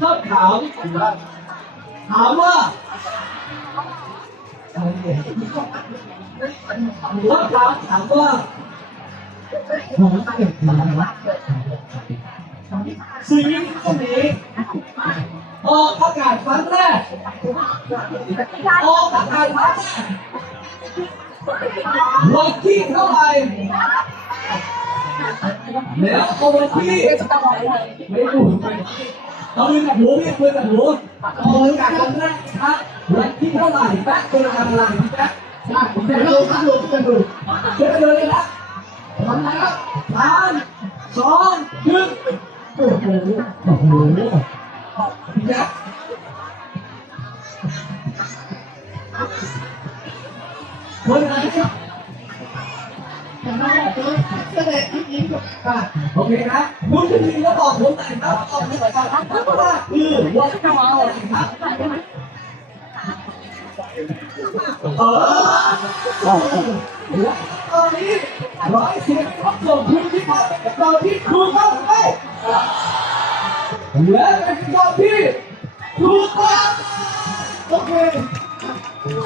ชอบถามถามว่าชอบถามถามว่าผมเกิดมาชีวิตตรงนี้ออกอากาศครั้งแรกออกอากาศครั้งแรกวันที่เท่าไหร่ แล้วเอาวันที่ไม่รู้เอามือกับหูพี่มือกับหูเอามือกับคนแรกครับวันที่เท่าไหร่แป๊กเป็นกำลังแป๊กนะผมจะดูครับดูจะดูจะดูเลยนะทำนะครับสามสองหนึ่งโอ้โหโอ้โหพี่แจ๊คคนไหนครับ โอเคนะคุณจะยิงแล้วบอกผมหน่อยครับบอกผมหน่อยครับว่าคือวันที่เท่าไรครับเออตอนนี้ร้อยเสียงครับส่งคุณที่มาเป็นตอนที่ถูกต้องไหมและเป็นตอนที่ถูกต้องโอเค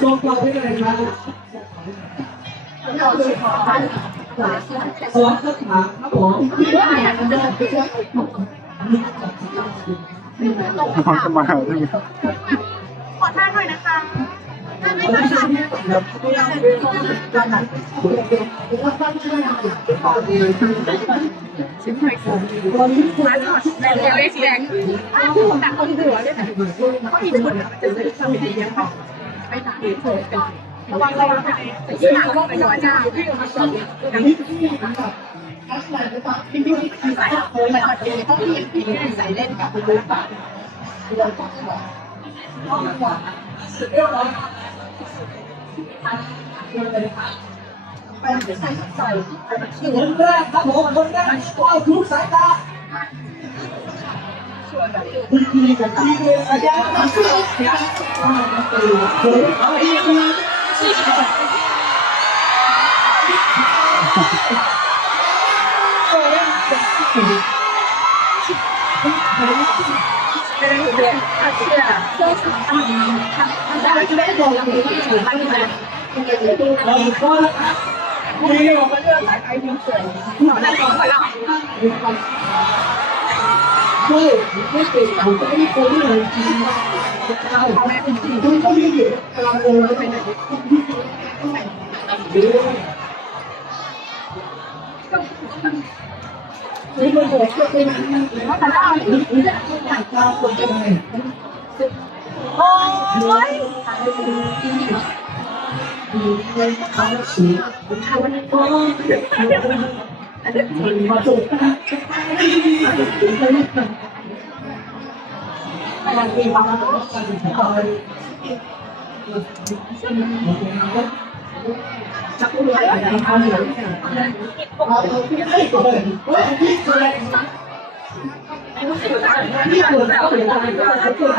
ส่งต่อไปเลยครับ สวัสดีครับครับผมเขาจะมาหาใช่ไหมขอท่าหน่อยนะคะท่าไม่ค่อยชัดแรงเล็กแรงแต่คนเหลือเนี่ยเขาอีกคนจะซื้อสมิธยังพอไปไหนเผยเป็น ระวังระวังไปที่หางโลกไปหัวจ้าพี่มาสอนอย่างนี้พี่พี่ใส่เออมันมาเจอต้องมีพี่ใส่เล่นกับคุณลูกป่ะคนแรกครับผมคนแรกก็ทุกสายตาคุยคุยกับพี่เลยอาจารย์เอาอีกทีเราก็นะครับคุยออกมาเรื่องสาย ช่วยไม่เก่งผมจะไม่โกงเลยจริงเอาคุณก็มีอยู่กำลังโกงไปไหนนี่มันบอกว่าเป็นว่าแต่ละอันนี้เนี่ยต่างกันคนจะไงโอ้ยเขาสีมาสุดมันมีความรู้สึกที่คอยจะพูดอะไรกัน เขาเหนื่อยเราที่ไม่ตัวเลยที่ตัวเลยที่ตัวแล้วเป็นอะไร